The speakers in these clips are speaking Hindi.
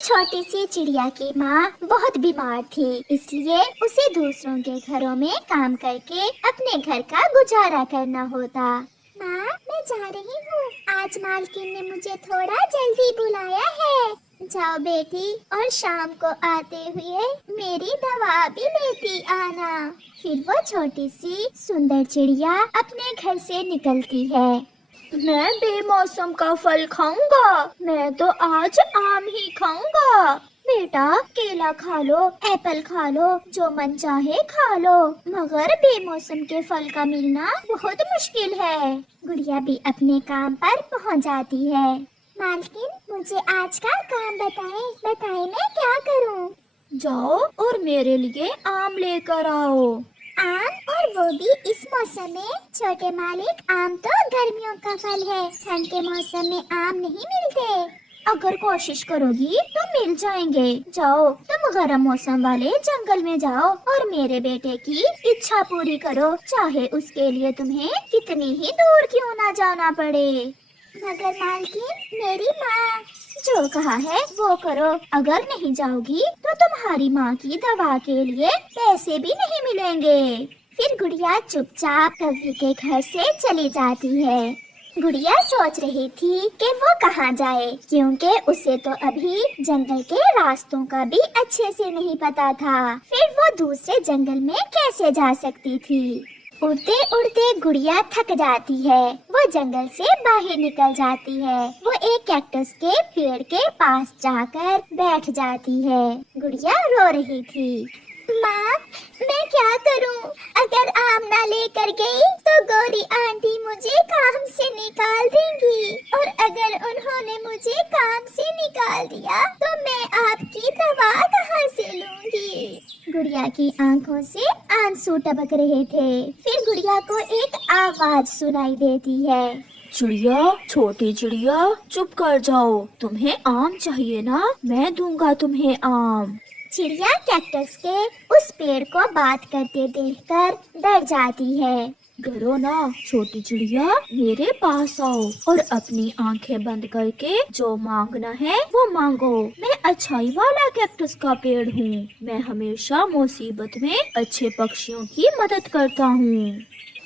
छोटी सी चिड़िया की माँ बहुत बीमार थी, इसलिए उसे दूसरों के घरों में काम करके अपने घर का गुजारा करना होता। माँ, मैं जा रही हूँ। आज मालकिन ने मुझे थोड़ा जल्दी बुलाया है। जाओ बेटी, और शाम को आते हुए मेरी दवा भी लेती आना। फिर वो छोटी सी सुंदर चिड़िया अपने घर से निकलती है। मैं बेमौसम का फल खाऊंगा। मैं तो आज आम ही खाऊंगा। बेटा, केला खा लो, एप्पल खा लो, जो मन चाहे खा लो, मगर बेमौसम के फल का मिलना बहुत मुश्किल है। गुड़िया भी अपने काम पर पहुंच जाती है। मालकिन, मुझे आज का काम बताएं मैं क्या करूं? जाओ और मेरे लिए आम लेकर आओ। आम, और वो भी इस मौसम में? छोटे मालिक, आम तो गर्मियों का फल है, ठंड के मौसम में आम नहीं मिलते। अगर कोशिश करोगी तो मिल जाएंगे। जाओ, तुम गर्म मौसम वाले जंगल में जाओ और मेरे बेटे की इच्छा पूरी करो, चाहे उसके लिए तुम्हें कितनी ही दूर क्यों ना जाना पड़े। मगर मालकिन, मेरी माँ। जो कहा है वो करो। अगर नहीं जाओगी तो तुम्हारी माँ की दवा के लिए पैसे भी नहीं मिलेंगे। फिर गुड़िया चुपचाप कव्वी के घर से चली जाती है। गुड़िया सोच रही थी कि वो कहाँ जाए, क्योंकि उसे तो अभी जंगल के रास्तों का भी अच्छे से नहीं पता था। फिर वो दूसरे जंगल में कैसे जा सकती थी? उड़ते उड़ते गुड़िया थक जाती है। वो जंगल से बाहर निकल जाती है। वो एक कैक्टस के पेड़ के पास जाकर बैठ जाती है। गुड़िया रो रही थी। माँ, मैं क्या करूँ? अगर आम ना लेकर गई तो गौरी आंटी मुझे काम से निकाल देंगी, और अगर उन्होंने मुझे काम से निकाल दिया तो मैं आपकी दवा कहाँ से लूँगी? गुड़िया की आंखों से आंसू टपक रहे थे। फिर गुड़िया को एक आवाज सुनाई देती है। चिड़िया, छोटी चिड़िया, चुप कर जाओ। तुम्हें आम चाहिए ना? मैं दूंगा तुम्हें आम। चिड़िया कैक्टस के उस पेड़ को बात करते देखकर डर जाती है। डरो ना छोटी चिड़िया, मेरे पास आओ और अपनी आंखें बंद करके जो मांगना है वो मांगो। मैं अच्छाई वाला कैक्टस का पेड़ हूँ। मैं हमेशा मुसीबत में अच्छे पक्षियों की मदद करता हूँ।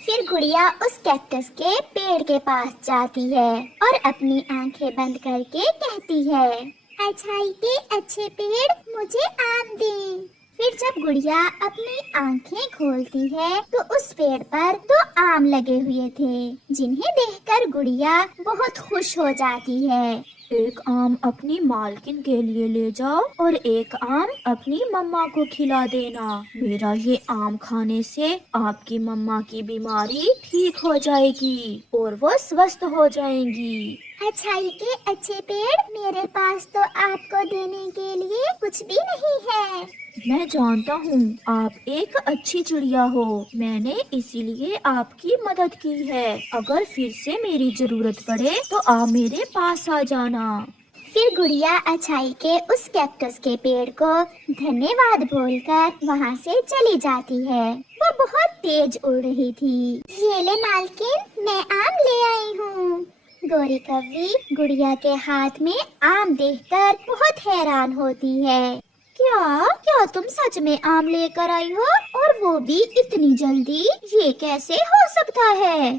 फिर गुड़िया उस कैक्टस के पेड़ के पास जाती है और अपनी आंखें बंद करके कहती है, अच्छाई के अच्छे पेड़, मुझे आम दें। फिर जब गुड़िया अपनी आंखें खोलती है तो उस पेड़ पर 2 आम लगे हुए थे, जिन्हें देखकर गुड़िया बहुत खुश हो जाती है। एक आम अपनी मालकिन के लिए ले जाओ और एक आम अपनी मम्मा को खिला देना। मेरा ये आम खाने से आपकी मम्मा की बीमारी ठीक हो जाएगी और वो स्वस्थ हो जाएंगी। अच्छाई के अच्छे पेड़, मेरे पास तो आपको देने के लिए कुछ भी नहीं है। मैं जानता हूँ आप एक अच्छी चिड़िया हो। मैंने इसीलिए आपकी मदद की है। अगर फिर से मेरी जरूरत पड़े तो आप मेरे पास आ जाना। फिर गुड़िया अच्छाई के उस कैक्टस के पेड़ को धन्यवाद बोलकर वहाँ से चली जाती है। वो बहुत तेज उड़ रही थी। ये ले मालकिन, मैं आम ले आई हूँ। गौरी कव्वी गुड़िया के हाथ में आम देखकर बहुत हैरान होती है। क्या तुम सच में आम लेकर आई हो, और वो भी इतनी जल्दी? ये कैसे हो सकता है?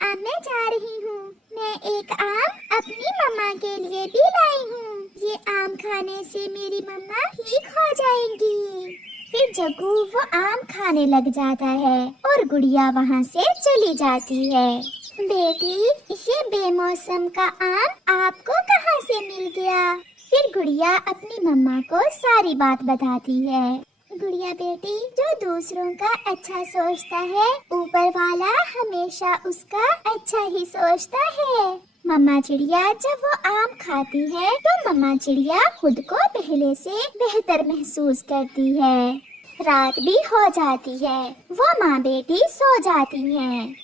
अब मैं जा रही हूँ। मैं एक आम अपनी मम्मा के लिए भी लाई हूँ। ये आम खाने से मेरी मम्मा ठीक हो जाएंगी। फिर जग्गू वो आम खाने लग जाता है और गुड़िया वहाँ से चली जाती है। बेटी, ये बेमौसम का आम आपको कहाँ से मिल गया? फिर गुड़िया अपनी मम्मा को सारी बात बताती है। गुड़िया बेटी, जो दूसरों का अच्छा सोचता है, ऊपर वाला हमेशा उसका अच्छा ही सोचता है। मम्मा चिड़िया जब वो आम खाती है तो मम्मा चिड़िया खुद को पहले से बेहतर महसूस करती है। रात भी हो जाती है। वो माँ बेटी सो जाती हैं।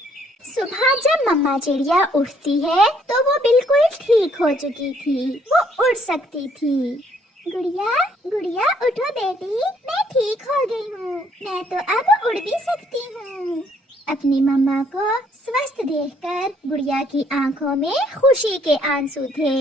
सुबह जब मम्मा चिड़िया उठती है तो वो बिल्कुल ठीक हो चुकी थी। वो उड़ सकती थी। गुड़िया, गुड़िया उठो बेटी, मैं ठीक हो गई हूँ। मैं तो अब उड़ भी सकती हूँ। अपनी मम्मा को स्वस्थ देखकर गुड़िया की आंखों में खुशी के आंसू थे।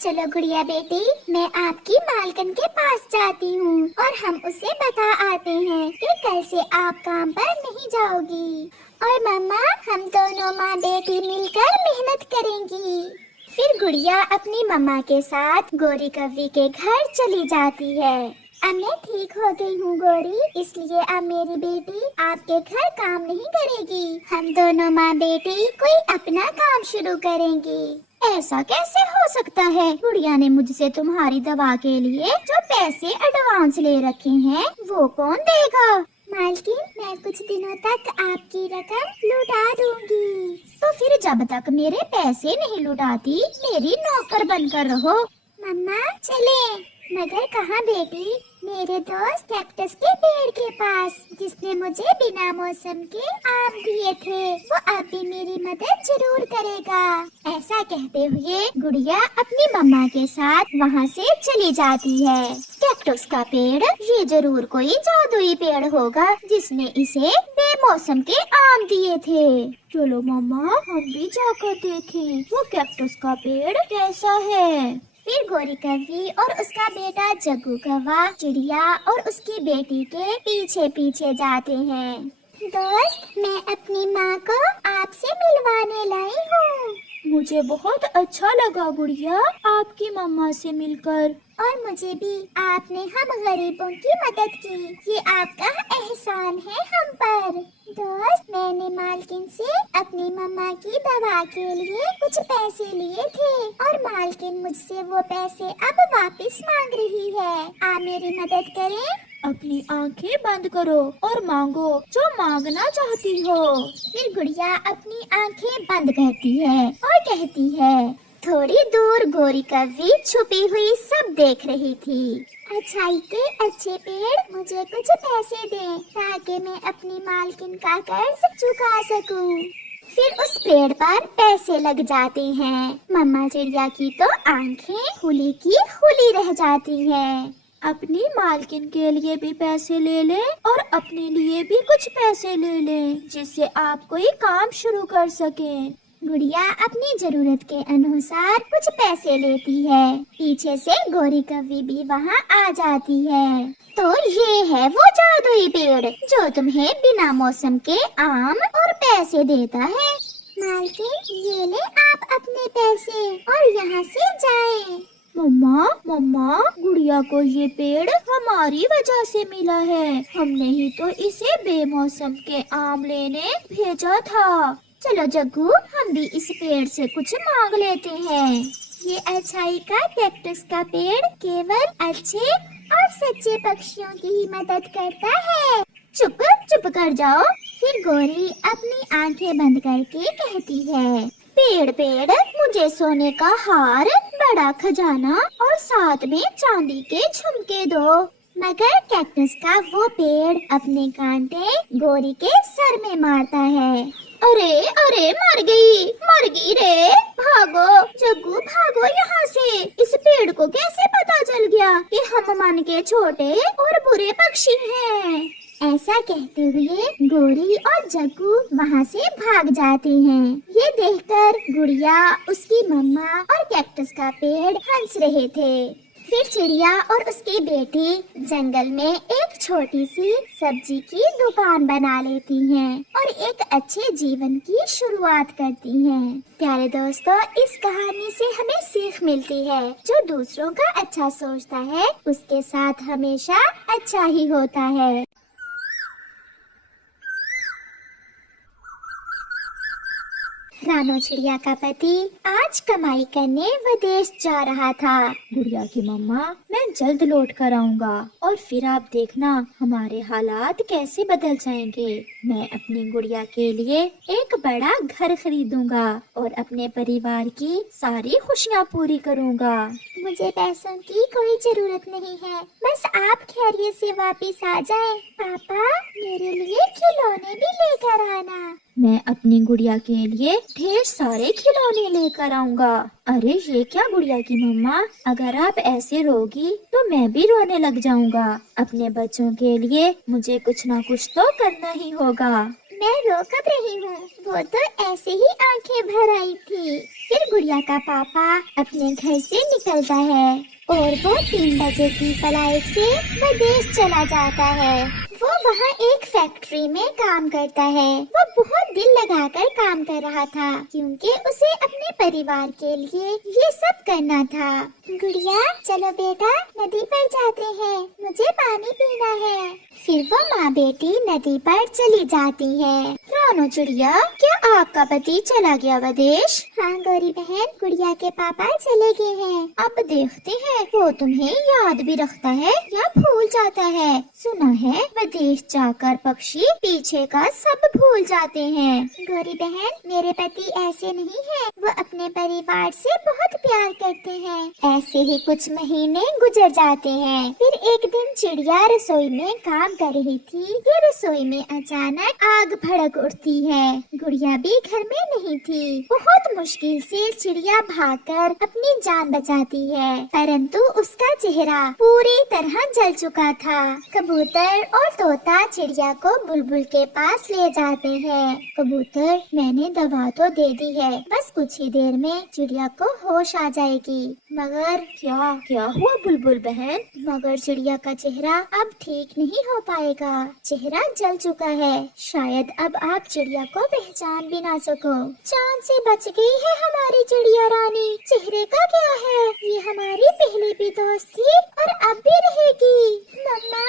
चलो गुड़िया बेटी, मैं आपकी मालकिन के पास जाती हूँ और हम उसे बता आते हैं कि कल से आप काम पर नहीं जाओगी और मम्मा हम दोनों माँ बेटी मिलकर मेहनत करेंगी। फिर गुड़िया अपनी मम्मा के साथ गोरी कव्वी के घर चली जाती है। अब मैं ठीक हो गई हूँ गोरी, इसलिए अब मेरी बेटी आपके घर काम नहीं करेगी। हम दोनों माँ बेटी कोई अपना काम शुरू करेंगी। ऐसा कैसे हो सकता है? गुड़िया ने मुझसे तुम्हारी दवा के लिए जो पैसे एडवांस ले रखे हैं वो कौन देगा? मालकिन, मैं कुछ दिनों तक आपकी रकम लौटा दूंगी। तो फिर जब तक मेरे पैसे नहीं लौटाती मेरी नौकर बनकर रहो। मम्मा चले। मगर कहाँ बेटी? मेरे दोस्त कैक्टस के पेड़ के पास, जिसने मुझे बिना मौसम के आम दिए थे, वो अब भी मेरी मदद जरूर करेगा। ऐसा कहते हुए गुड़िया अपनी मम्मा के साथ वहाँ से चली जाती है। कैक्टस का पेड़ ये जरूर कोई जादुई पेड़ होगा जिसने इसे बेमौसम के आम दिए थे। चलो मम्मा, हम भी जाकर देखें वो कैक्टस का पेड़ कैसा है। फिर गोरी कव्वी और उसका बेटा जग्गू कौवा चिड़िया और उसकी बेटी के पीछे पीछे जाते हैं। दोस्त, मैं अपनी माँ को आपसे मिलवाने लाई हूँ। मुझे बहुत अच्छा लगा गुड़िया आपकी मम्मा से मिलकर। और मुझे भी। आपने हम गरीबों की मदद की, ये आपका एहसान है हम पर। दोस्त, मैंने मालकिन से अपनी मम्मा की दवा के लिए कुछ पैसे लिए थे और मालकिन मुझसे वो पैसे अब वापस मांग रही है। आप मेरी मदद करें। अपनी आंखें बंद करो और मांगो जो मांगना चाहती हो। फिर गुड़िया अपनी आंखें बंद करती है और कहती है। थोड़ी दूर गोरी कव्वी छुपी हुई सब देख रही थी। अच्छाई के अच्छे पेड़, मुझे कुछ पैसे दें ताकि मैं अपनी मालकिन का कर्ज चुका सकूं। फिर उस पेड़ पर पैसे लग जाते हैं। मम्मा चिड़िया की तो आंखें खुली की खुली रह जाती हैं। अपनी मालकिन के लिए भी पैसे ले ले और अपने लिए भी कुछ पैसे ले ले, जिससे आप कोई काम शुरू कर सकें। गुड़िया अपनी जरूरत के अनुसार कुछ पैसे लेती है। पीछे से गोरी कव्वी भी वहाँ आ जाती है। तो ये है वो जादुई पेड़ जो तुम्हें बिना मौसम के आम और पैसे देता है। मालकिन, ये ले आप अपने पैसे और यहाँ से जाएं। मम्मा, गुड़िया को ये पेड़ हमारी वजह से मिला है। हमने ही तो इसे बेमौसम के आम लेने भेजा था। चलो जग्गू, हम भी इस पेड़ से कुछ मांग लेते हैं। ये अच्छाई का कैक्टस का पेड़ केवल अच्छे और सच्चे पक्षियों की ही मदद करता है। चुप चुप कर जाओ। फिर गोरी अपनी आंखें बंद करके कहती है। पेड़ पेड़, मुझे सोने का हार, बड़ा खजाना और साथ में चांदी के झुमके दो। मगर कैक्टस का वो पेड़ अपने कांटे गोरी के सर में मारता है। अरे अरे, मर गई रे। भागो जग्गू, भागो यहाँ से। इस पेड़ को कैसे पता चल गया कि हम मन के छोटे और बुरे पक्षी हैं? ऐसा कहते हुए गोरी और जग्गू वहाँ से भाग जाते हैं। ये देखकर गुड़िया, उसकी मम्मा और कैक्टस का पेड़ हंस रहे थे। फिर चिड़िया और उसकी बेटी जंगल में एक छोटी सी सब्जी की दुकान बना लेती हैं और एक अच्छे जीवन की शुरुआत करती हैं। प्यारे दोस्तों, इस कहानी से हमें सीख मिलती है, जो दूसरों का अच्छा सोचता है उसके साथ हमेशा अच्छा ही होता है। रानो चिड़िया का पति आज कमाई करने विदेश जा रहा था। गुड़िया की मम्मा, मैं जल्द लौट कर आऊँगा और फिर आप देखना हमारे हालात कैसे बदल जाएंगे। मैं अपनी गुड़िया के लिए एक बड़ा घर खरीदूंगा और अपने परिवार की सारी खुशियाँ पूरी करूँगा। मुझे पैसों की कोई जरूरत नहीं है, बस आप खैरियत से वापस आ जाएं। पापा, मेरे लिए खिलौने भी लेकर आना। मैं अपनी गुड़िया के लिए ढेर सारे खिलौने लेकर आऊँगा। अरे ये क्या गुड़िया की मम्मा, अगर आप ऐसे रोगी तो मैं भी रोने लग जाऊँगा। अपने बच्चों के लिए मुझे कुछ ना कुछ तो करना ही होगा। मैं रो कब रही हूँ, वो तो ऐसे ही आंखें भर आई थी। फिर गुड़िया का पापा अपने घर से निकलता है और वो 3 बजे की फ्लाइट से विदेश चला जाता है। वो वहाँ एक फैक्ट्री में काम करता है। वो बहुत दिल लगाकर काम कर रहा था क्योंकि उसे अपने परिवार के लिए ये सब करना था। गुड़िया चलो बेटा नदी पर जाते हैं, मुझे पानी पीना है। फिर वो माँ बेटी नदी पर चली जाती है। रानो चिड़िया, क्या आपका पति चला गया विदेश? हाँ गौरी बहन, गुड़िया के पापा चले गए हैं। अब देखते हैं वो तुम्हें याद भी रखता है या भूल जाता है। सुना है विदेश जाकर पक्षी पीछे का सब भूल जाते हैं। गौरी बहन, मेरे पति ऐसे नहीं है, वो अपने परिवार से बहुत प्यार करते हैं। ऐसे ही कुछ महीने गुजर जाते हैं। फिर एक दिन चिड़िया रसोई में काम कर रही थी कि रसोई में अचानक आग भड़क उठती है। गुड़िया भी घर में नहीं थी। बहुत मुश्किल से चिड़िया भागकर अपनी जान बचाती है, परंतु उसका चेहरा पूरी तरह जल चुका था। कबूतर और तोता चिड़िया को बुलबुल के पास ले जाते हैं। कबूतर, मैंने दवा तो दे दी है, बस कुछ ही देर में चिड़िया को होश आ जाएगी। मगर क्या हुआ बुलबुल बहन? मगर चिड़िया का चेहरा अब ठीक नहीं हो पाएगा। चेहरा जल चुका है। शायद अब आप चिड़िया को पहचान भी ना सको। जान से बच गई है हमारी चिड़िया रानी। चेहरे का क्या है, ये हमारी पहले भी दोस्त थी और अब भी रहेगी। मम्मा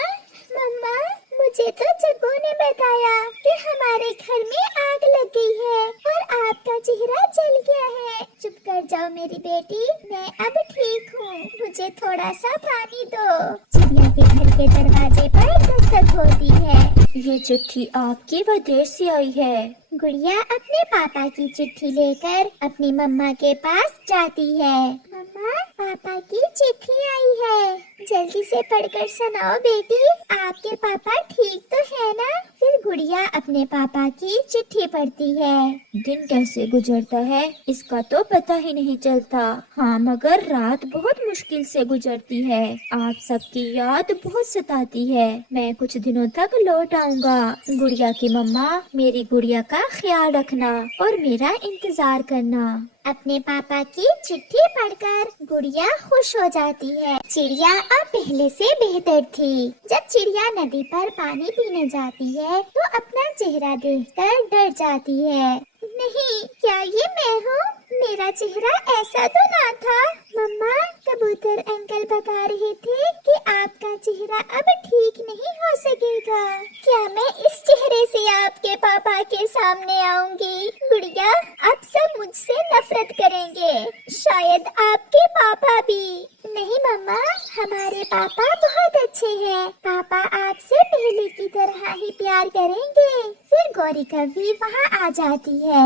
मम्मा, मुझे तो जग्गू ने बताया कि हमारे घर में आग लग गई है और आपका चेहरा जल गया है। चुप कर जाओ मेरी बेटी, मैं अब ठीक हूँ, मुझे थोड़ा सा पानी दो। चिड़िया के घर के दरवाजे पर दस्तक होती है। ये चिट्ठी आपकी विदेश से आई है। गुड़िया अपने पापा की चिट्ठी लेकर अपनी मम्मा के पास जाती है। मम्मा, पापा की चिट्ठी आई है, जल्दी से पढ़कर सुनाओ बेटी, आपके पापा ठीक तो है ना? फिर गुड़िया अपने पापा की चिट्ठी पढ़ती है। दिन कैसे गुजरता है इसका तो पता ही नहीं चलता। हाँ, मगर रात बहुत मुश्किल से गुजरती है। आप सबकी याद बहुत सताती है। मैं कुछ दिनों तक लौट आऊंगा। गुड़िया की मम्मा, मेरी गुड़िया का ख्याल रखना और मेरा इंतजार करना। अपने पापा की चिट्ठी पढ़कर गुड़िया खुश हो जाती है। चिड़िया अब पहले से बेहतर थी। जब चिड़िया नदी पर पानी पीने जाती है तो अपना चेहरा देखकर डर जाती है। नहीं, क्या ये मैं हूँ? मेरा चेहरा ऐसा तो ना था। मम्मा, कबूतर अंकल बता रहे थे कि आपका चेहरा अब ठीक नहीं हो सकेगा। क्या मैं इस चेहरे से आपके पापा के सामने आऊंगी? गुड़िया, अब सब मुझसे नफरत करेंगे, शायद आपके पापा भी। नहीं मम्मा, हमारे पापा बहुत अच्छे हैं। पापा आपसे पहले की तरह ही प्यार करेंगे। फिर गौरी कभी वहाँ आ जाती है।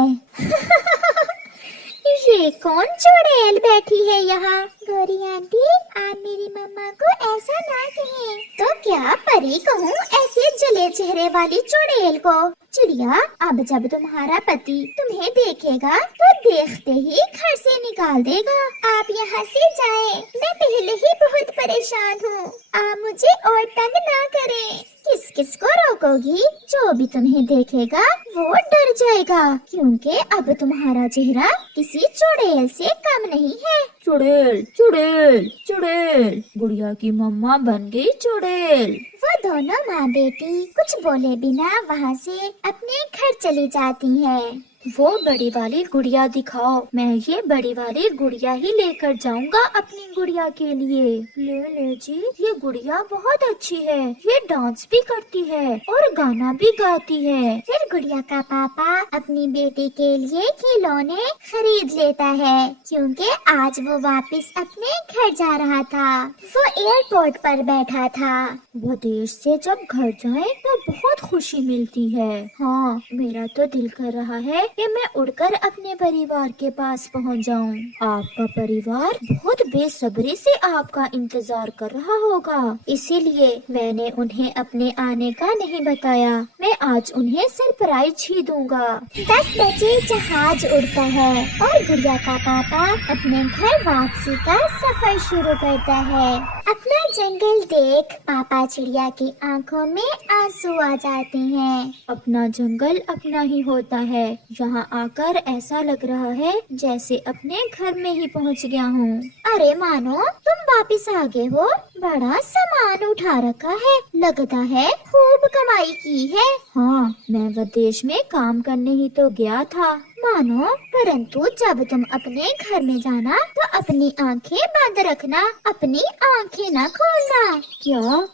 ये कौन चुड़ैल बैठी है यहाँ? गौरी आंटी, आप मेरी मम्मा को ऐसा ना कहें। तो क्या परी कहूँ ऐसे जले चेहरे वाली चुड़ैल को? चिड़िया, अब जब तुम्हारा पति तुम्हें देखेगा तो देखते ही घर से निकाल देगा। आप यहाँ से जाएं, मैं पहले ही बहुत परेशान हूँ। आप मुझे और तंग ना करें। किस किस को रोकोगी? जो भी तुम्हें देखेगा वो डर जाएगा, क्योंकि अब तुम्हारा चेहरा किसी चुड़ैल से कम नहीं है। चुड़ैल चुड़ैल चुड़ैल, गुड़िया की मम्मा बन गई चुड़ैल। वो दोनों माँ बेटी कुछ बोले बिना वहाँ से अपने घर चली जाती हैं। वो बड़ी वाली गुड़िया दिखाओ। मैं ये बड़ी वाली गुड़िया ही लेकर जाऊंगा अपनी गुड़िया के लिए। ले जी, ये गुड़िया बहुत अच्छी है। ये डांस भी करती है और गाना भी गाती है। फिर गुड़िया का पापा अपनी बेटी के लिए खिलौने खरीद लेता है, क्योंकि आज वो वापस अपने घर जा रहा था। वो एयरपोर्ट पर बैठा था। विदेश से जब घर जाए तो बहुत खुशी मिलती है। हाँ, मेरा तो दिल कर रहा है कि मैं उड़कर अपने परिवार के पास पहुंच जाऊं। आपका परिवार बहुत बेसब्री से आपका इंतजार कर रहा होगा, इसीलिए मैंने उन्हें अपने आने का नहीं बताया। मैं आज उन्हें सरप्राइज ही दूंगा। 10 बजे जहाज उड़ता है और गुड़िया का पापा अपने घर वापसी का सफर शुरू करता है। अपना जंगल देख पापा चिड़िया की आंखों में आंसू आ जाते हैं। अपना जंगल अपना ही होता है। यहाँ आकर ऐसा लग रहा है जैसे अपने घर में ही पहुँच गया हूँ। अरे मानो तुम वापिस आ गए हो। बड़ा सामान उठा रखा है, लगता है खूब कमाई की है। हाँ, मैं विदेश में काम करने ही तो गया था मानो, परंतु जब तुम अपने घर में जाना तो अपनी आंखें बंद रखना, अपनी आंखें न खोलना।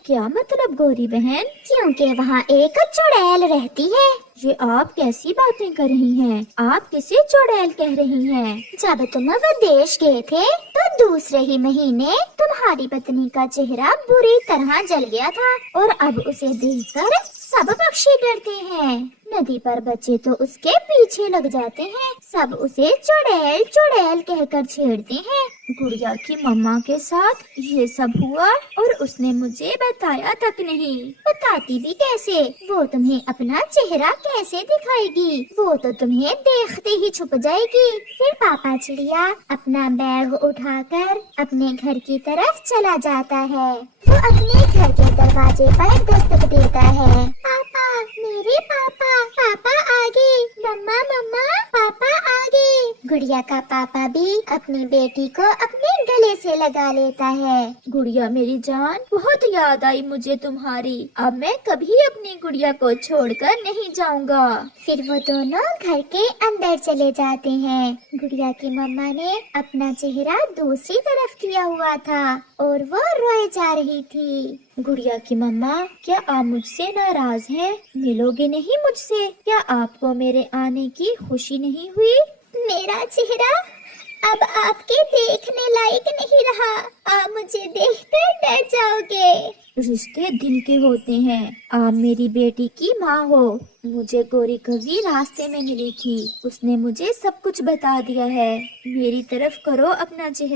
क्या मतलब गौरी बहन? क्योंकि वहाँ एक चुड़ैल रहती है। ये आप कैसी बातें कर रही हैं? आप किसे चुड़ैल कह रही हैं? जब तुम विदेश गए थे तो दूसरे ही महीने तुम्हारी पत्नी का चेहरा बुरी तरह जल गया था और अब उसे देखकर सब पक्षी डरते हैं। नदी पर बच्चे तो उसके पीछे लग जाते हैं। सब उसे चुड़ैल चुड़ैल कहकर छेड़ते हैं। गुड़िया की मम्मा के साथ ये सब हुआ और उसने मुझे बताया तक नहीं। बताती भी कैसे? वो तुम्हें अपना चेहरा कैसे दिखाएगी? वो तो तुम्हें देखते ही छुप जाएगी। फिर पापा चिड़िया अपना बैग उठाकर अपने घर की तरफ चला जाता है। वो अपने घर के दरवाजे पर दस्तक देता है। पापा, मेरे पापा, पापा आगे, मम्मा मम्मा, पापा आगे। गुड़िया का पापा भी अपनी बेटी को अपने गले से लगा लेता है। गुड़िया मेरी जान, बहुत याद आई मुझे तुम्हारी। अब मैं कभी अपनी गुड़िया को छोड़कर नहीं जाऊंगा। फिर वो दोनों घर के अंदर चले जाते हैं। गुड़िया की मम्मा ने अपना चेहरा दूसरी तरफ किया हुआ था और वो रोए जा रही थी। गुड़िया की मम्मा, क्या आप मुझसे नाराज हैं? मिलोगे नहीं मुझसे? क्या आपको मेरे आने की खुशी नहीं हुई? मेरा चेहरा अब आपके देखने लायक नहीं रहा। आप मुझे देखकर डर जाओगे। रिश्ते दिल के होते हैं। आप मेरी बेटी की माँ हो। मुझे गौरी कवि रास्ते में मिली थी, उसने मुझे सब कुछ बता दिया है। मेरी तरफ करो अपना चेहरा।